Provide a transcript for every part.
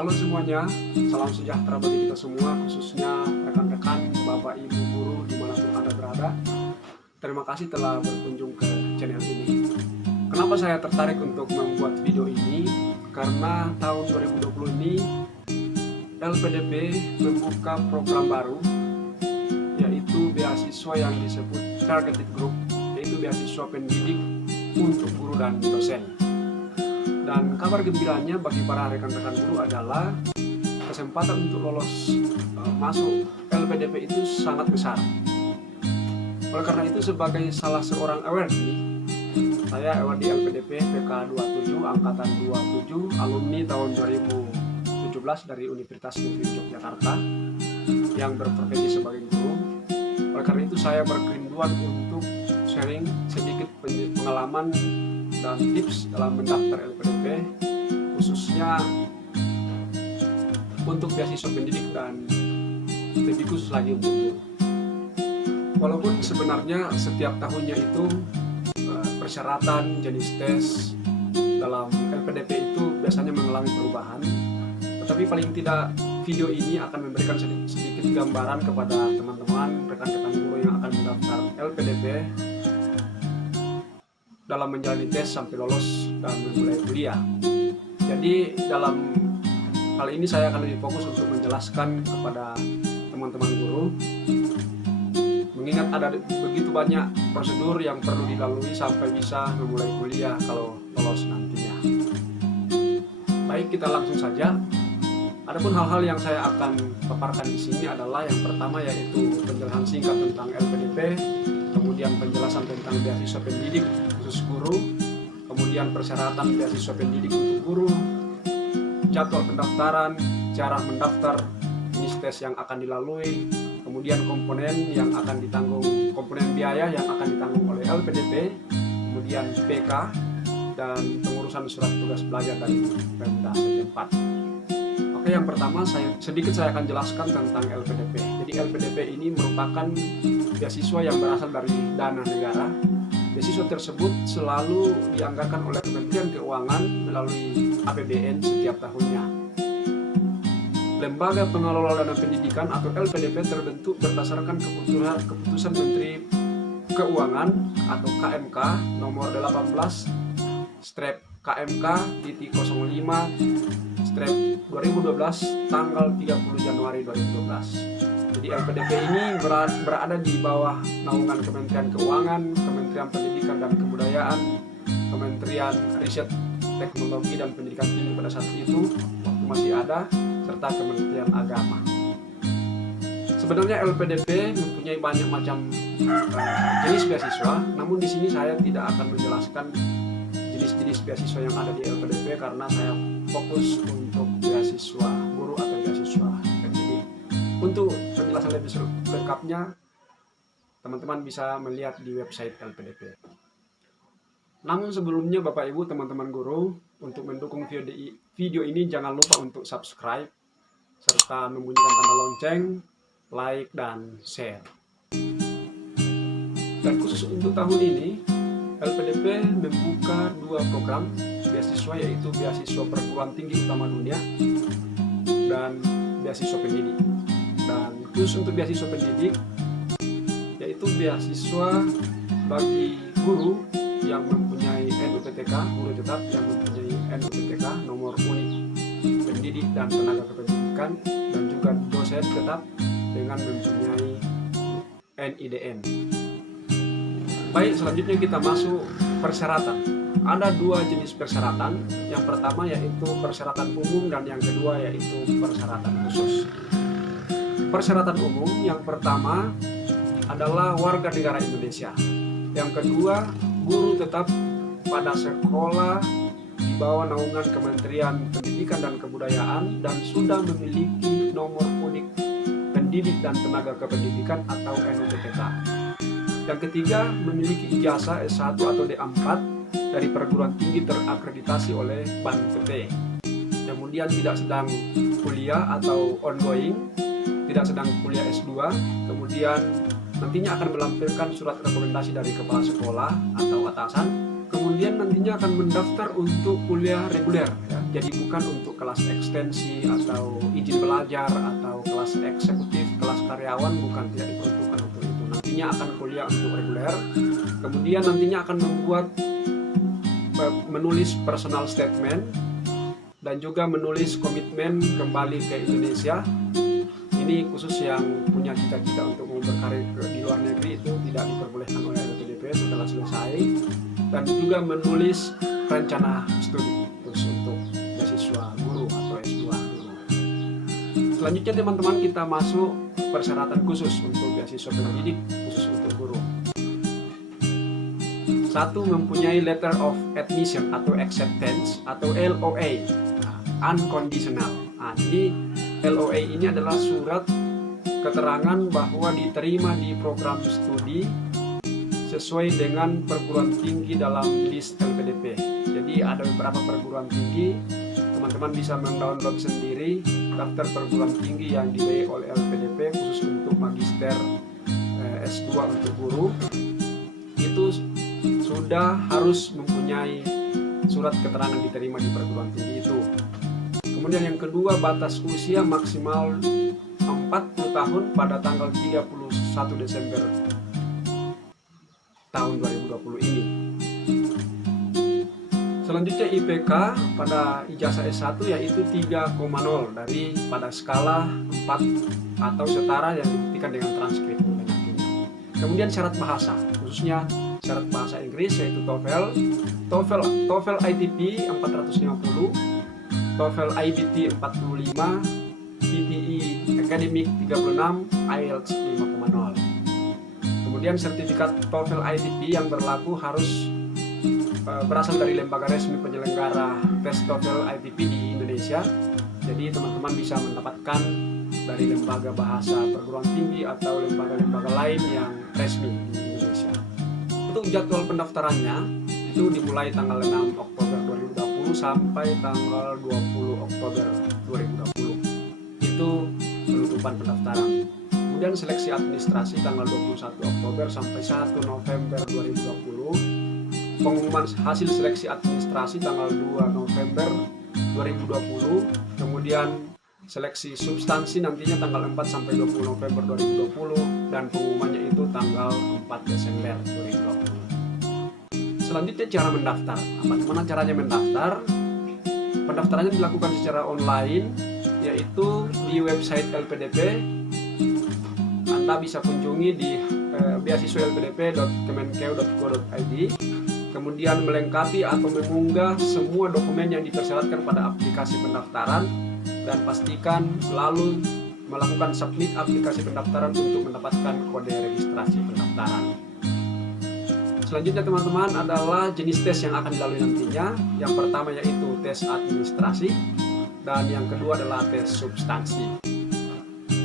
Halo semuanya, salam sejahtera bagi kita semua, khususnya rekan-rekan, bapak, ibu, guru, dimanapun Anda berada. Terima kasih telah berkunjung ke channel ini. Kenapa saya tertarik untuk membuat video ini? Karena tahun 2020 ini LPDP membuka program baru, yaitu beasiswa yang disebut Targeted Group, yaitu beasiswa pendidik untuk guru dan dosen. Dan kabar gembiranya bagi para rekan-rekan guru adalah kesempatan untuk lolos masuk LPDP itu sangat besar. Oleh karena itu, sebagai salah seorang awardee, saya awardee LPDP PK27 Angkatan 27 alumni tahun 2017 dari Universitas Negeri Yogyakarta yang berprofesi sebagai guru. Oleh karena itu, saya berkerinduan untuk sharing sedikit pengalaman dan tips dalam mendaftar LPDP, khususnya untuk beasiswa pendidik dan lebih khusus lagi untuk guru. Walaupun sebenarnya setiap tahunnya itu persyaratan jenis tes dalam LPDP itu biasanya mengalami perubahan, tetapi paling tidak video ini akan memberikan sedikit gambaran kepada teman-teman rekan-rekan guru yang akan mendaftar LPDP dalam menjalani tes sampai lolos dan memulai kuliah. Jadi dalam hal ini saya akan lebih fokus untuk menjelaskan kepada teman-teman guru, mengingat ada begitu banyak prosedur yang perlu dilalui sampai bisa memulai kuliah kalau lolos nantinya. Baik, kita langsung saja. Adapun hal-hal yang saya akan paparkan di sini adalah yang pertama yaitu penjelasan singkat tentang LPDP, kemudian penjelasan tentang beasiswa pendidik khusus guru, kemudian persyaratan beasiswa pendidik untuk guru, jadwal pendaftaran, cara mendaftar, jenis tes yang akan dilalui, kemudian komponen yang akan ditanggung, komponen biaya yang akan ditanggung oleh LPDP, kemudian PK, dan pengurusan surat tugas belajar dari Pemda setempat. Oke, yang pertama saya akan jelaskan tentang LPDP. Jadi LPDP ini merupakan beasiswa yang berasal dari dana negara. Beasiswa tersebut selalu dianggarkan oleh Kementerian Keuangan melalui APBN setiap tahunnya. Lembaga Pengelola Dana Pendidikan atau LPDP terbentuk berdasarkan keputusan Menteri Keuangan atau KMK nomor 18/KMK-05/2012 tanggal 30 Januari 2012. Jadi LPDP ini berada di bawah naungan Kementerian Keuangan, Kementerian Pendidikan dan Kebudayaan, Kementerian Riset, Teknologi dan Pendidikan Tinggi pada saat itu waktu masih ada, serta Kementerian Agama. Sebenarnya LPDP mempunyai banyak macam jenis beasiswa, namun di sini saya tidak akan menjelaskan jenis-jenis beasiswa yang ada di LPDP karena saya fokus untuk beasiswa guru atau beasiswa pendidik. Untuk penjelasan lebih lengkapnya, teman-teman bisa melihat di website LPDP. Namun sebelumnya Bapak Ibu, teman-teman guru, untuk mendukung video ini jangan lupa untuk subscribe serta membunyikan tanda lonceng, like, dan share. Dan khusus untuk tahun ini, LPDP membuka dua program beasiswa, yaitu beasiswa perguruan tinggi utama dunia dan beasiswa pendidik. Dan khusus untuk beasiswa pendidik, yaitu beasiswa bagi guru yang mempunyai NUPTK, guru tetap yang mempunyai NUPTK nomor unik pendidik dan tenaga kependidikan, dan juga dosen tetap dengan mempunyai NIDN. Baik, selanjutnya kita masuk persyaratan. Ada dua jenis persyaratan. Yang pertama yaitu persyaratan umum dan yang kedua yaitu persyaratan khusus. Persyaratan umum yang pertama adalah warga negara Indonesia. Yang kedua, guru tetap pada sekolah di bawah naungan Kementerian Pendidikan dan Kebudayaan dan sudah memiliki nomor unik pendidik dan tenaga kependidikan atau NUPTK. Yang ketiga, memiliki ijazah S1 atau D4 dari perguruan tinggi terakreditasi oleh BANPT. Kemudian tidak sedang kuliah atau ongoing, tidak sedang kuliah S2, kemudian nantinya akan melampirkan surat rekomendasi dari kepala sekolah atau atasan, kemudian nantinya akan mendaftar untuk kuliah reguler, ya, jadi bukan untuk kelas ekstensi atau izin belajar atau kelas eksekutif, kelas karyawan, bukan, tidak diperuntukkan untuk itu. Nantinya akan kuliah untuk reguler, kemudian nantinya akan menulis personal statement dan juga menulis komitmen kembali ke Indonesia. Ini khusus yang punya cita-cita untuk mau berkarir di luar negeri, itu tidak diperbolehkan oleh LPDP setelah selesai. Dan juga menulis rencana studi khusus untuk beasiswa guru atau S2. Selanjutnya teman-teman, kita masuk persyaratan khusus untuk beasiswa pendidik khusus untuk guru. 1. Mempunyai letter of admission atau acceptance atau LOA, unconditional. Jadi LOA ini adalah surat keterangan bahwa diterima di program studi sesuai dengan perguruan tinggi dalam list LPDP. Jadi ada beberapa perguruan tinggi, teman-teman bisa mendownload sendiri daftar perguruan tinggi yang dibiayai oleh LPDP khusus untuk magister S2 untuk guru. Itu sudah harus mempunyai surat keterangan diterima di perguruan tinggi itu. Kemudian yang kedua, batas usia maksimal 40 tahun pada tanggal 31 Desember tahun 2020 ini. Selanjutnya IPK pada ijazah S1 yaitu 3,0 dari pada skala 4 atau setara yang dibuktikan dengan transkrip. Kemudian syarat bahasa, khususnya syarat bahasa Inggris yaitu TOEFL ITP 450, TOEFL IBT 45, PTE Academic 36, IELTS 5,0. Kemudian sertifikat TOEFL ITP yang berlaku harus berasal dari lembaga resmi penyelenggara tes TOEFL ITP di Indonesia. Jadi teman-teman bisa mendapatkan dari lembaga bahasa perguruan tinggi atau lembaga-lembaga lain yang resmi di Indonesia. Untuk jadwal pendaftarannya itu dimulai tanggal 6 Oktober 2020 sampai tanggal 20 Oktober 2020. Itu penutupan pendaftaran. Kemudian seleksi administrasi tanggal 21 Oktober sampai 1 November 2020. Pengumuman hasil seleksi administrasi tanggal 2 November 2020. Kemudian seleksi substansi nantinya tanggal 4 sampai 20 November 2020 dan pengumumannya itu tanggal 4 Desember 2020. Selanjutnya cara mendaftar. Bagaimana caranya mendaftar? Pendaftarannya dilakukan secara online, yaitu di website LPDP. Anda bisa kunjungi di beasiswalpdp.kemenkeu.go.id, kemudian melengkapi atau mengunggah semua dokumen yang dipersyaratkan pada aplikasi pendaftaran, dan pastikan selalu melakukan submit aplikasi pendaftaran untuk mendapatkan kode registrasi pendaftaran. Selanjutnya teman-teman adalah jenis tes yang akan dilalui nantinya. Yang pertama yaitu tes administrasi, dan yang kedua adalah tes substansi.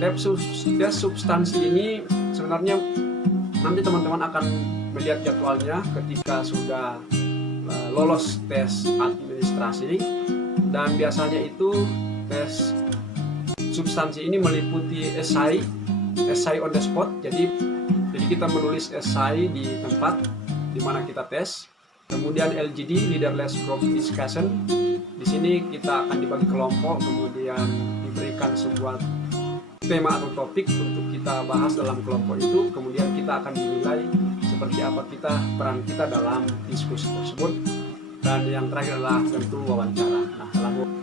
Tes substansi ini sebenarnya nanti teman-teman akan melihat jadwalnya ketika sudah lolos tes administrasi, dan biasanya itu tes substansi ini meliputi essay on the spot. Jadi kita menulis essay di tempat di mana kita tes. Kemudian LGD, leaderless group discussion. Di sini kita akan dibagi kelompok, kemudian diberikan sebuah tema atau topik untuk kita bahas dalam kelompok itu. Kemudian kita akan dinilai seperti apa peran kita dalam diskusi tersebut. Dan yang terakhir adalah tentu wawancara. Nah,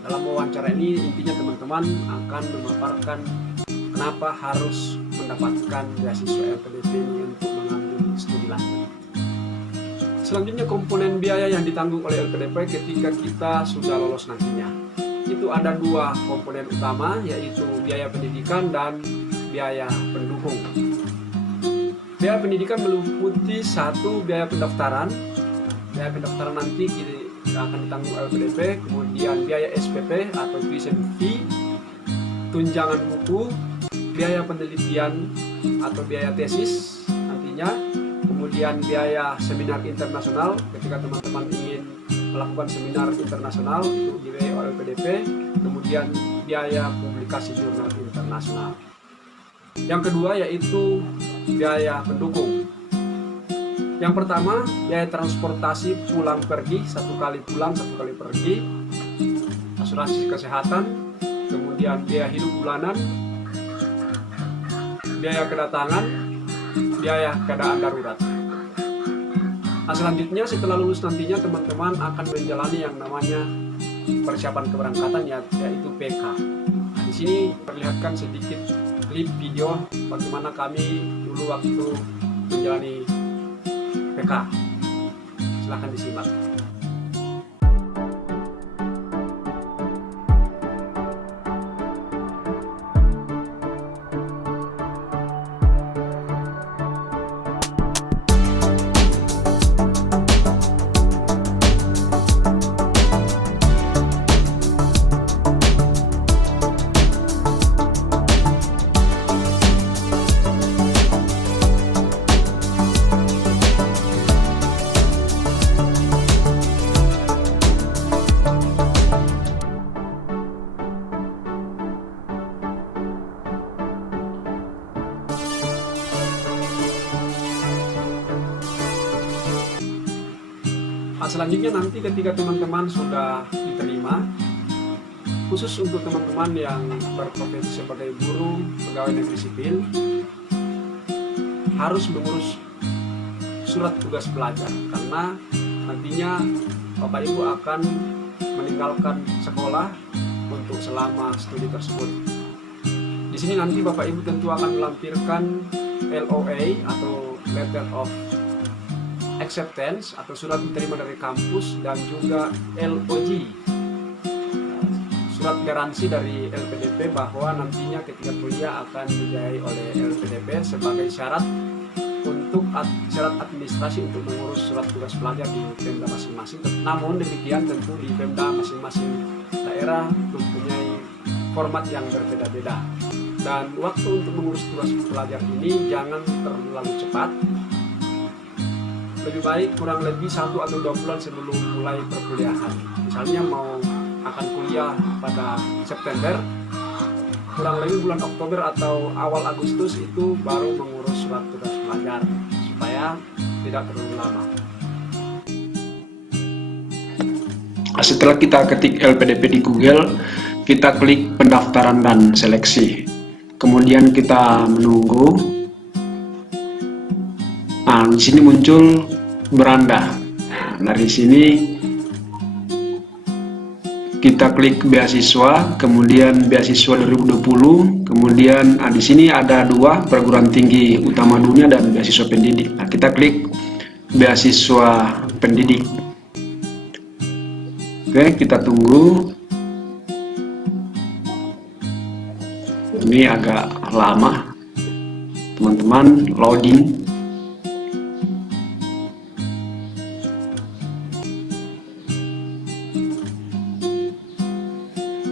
dalam wawancara ini intinya teman-teman akan memaparkan kenapa harus mendapatkan beasiswa LPDP ini untuk mengambil studi lanjut. Selanjutnya komponen biaya yang ditanggung oleh LPDP ketika kita sudah lolos nantinya. Itu ada dua komponen utama, yaitu biaya pendidikan dan biaya pendukung. Biaya pendidikan meliputi satu biaya pendaftaran. Biaya pendaftaran nanti akan ditanggung LPDP, kemudian biaya SPP atau tuition fee, tunjangan buku, biaya penelitian atau biaya tesis nantinya, kemudian biaya seminar internasional ketika teman-teman ingin melakukan seminar internasional itu dibiayai oleh LPDP, kemudian biaya publikasi jurnal internasional. Yang kedua yaitu biaya pendukung. Yang pertama, biaya transportasi pulang pergi, 1 kali pulang, 1 kali pergi. asuransi kesehatan, kemudian biaya hidup bulanan, biaya kedatangan, biaya keadaan darurat. Nah, selanjutnya setelah lulus nantinya teman-teman akan menjalani yang namanya persiapan keberangkatan, yaitu PK. Nah, di sini perlihatkan sedikit klip video bagaimana kami dulu waktu menjalani PK. Silahkan disimak. Selanjutnya nanti ketika teman-teman sudah diterima, khusus untuk teman-teman yang berprofesi sebagai guru, pegawai negeri sipil, harus mengurus surat tugas belajar, karena nantinya Bapak Ibu akan meninggalkan sekolah untuk selama studi tersebut. Di sini nanti Bapak Ibu tentu akan melampirkan LOA atau Letter of Acceptance atau surat diterima dari kampus, dan juga LOG, surat garansi dari LPDP bahwa nantinya ketika kuliah akan dibiayai oleh LPDP sebagai syarat untuk syarat administrasi untuk mengurus surat tugas belajar di Pemda masing-masing. Namun demikian tentu di Pemda masing-masing daerah mempunyai format yang berbeda-beda, dan waktu untuk mengurus tugas belajar ini jangan terlalu cepat. Lebih baik kurang lebih 1 atau 2 bulan sebelum mulai perkuliahan. Misalnya mau akan kuliah pada September, kurang lebih bulan Oktober atau awal Agustus itu baru mengurus surat tugas belajar supaya tidak terlalu lama. Setelah kita ketik LPDP di Google, kita klik pendaftaran dan seleksi. Kemudian kita menunggu. Nah, di sini muncul beranda. Nah, dari sini kita klik beasiswa, kemudian beasiswa 2020, kemudian di sini ada 2, perguruan tinggi utama dunia dan beasiswa pendidik. Nah, kita klik beasiswa pendidik. Oke, kita tunggu. Ini agak lama, teman-teman, loading.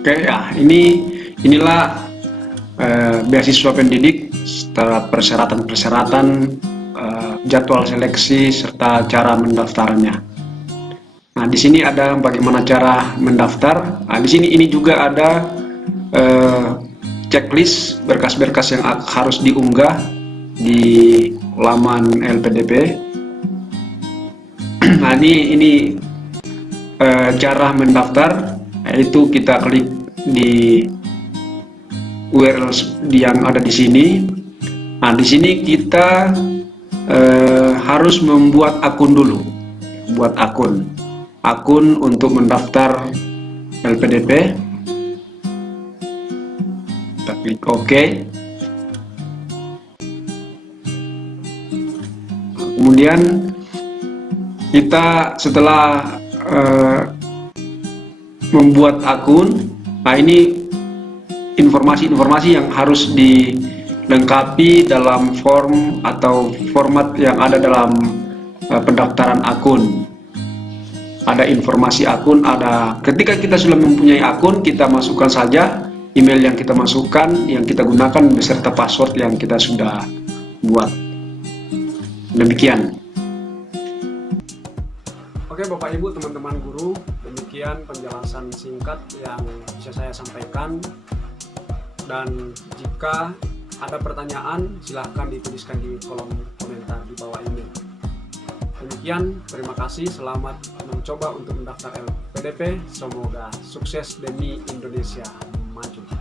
Oke ya, inilah beasiswa pendidik setelah persyaratan-persyaratan, jadwal seleksi serta cara mendaftarnya. Nah, di sini ada bagaimana cara mendaftar. Nah, di sini ini juga ada checklist berkas-berkas yang harus diunggah di laman LPDP. Nah, ini cara mendaftar, yaitu kita klik di URL yang ada di sini. Nah, di sini kita harus membuat akun dulu, buat akun untuk mendaftar LPDP. Kita klik OK. Kemudian kita setelah membuat akun, nah ini informasi-informasi yang harus dilengkapi dalam form atau format yang ada dalam pendaftaran akun. Ada informasi akun, ada ketika kita sudah mempunyai akun, kita masukkan saja email yang kita masukkan, yang kita gunakan beserta password yang kita sudah buat. Demikian. Oke Bapak Ibu, teman-teman guru, demikian penjelasan singkat yang bisa saya sampaikan. Dan jika ada pertanyaan, silahkan dituliskan di kolom komentar di bawah ini. Demikian, terima kasih, selamat mencoba untuk mendaftar LPDP. LPDP semoga sukses demi Indonesia maju.